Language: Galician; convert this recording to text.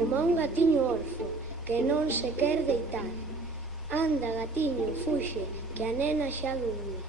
coma un gatiño orfo que non se quer deitar. Anda, gatiño, fuxe, que a nena xa durme.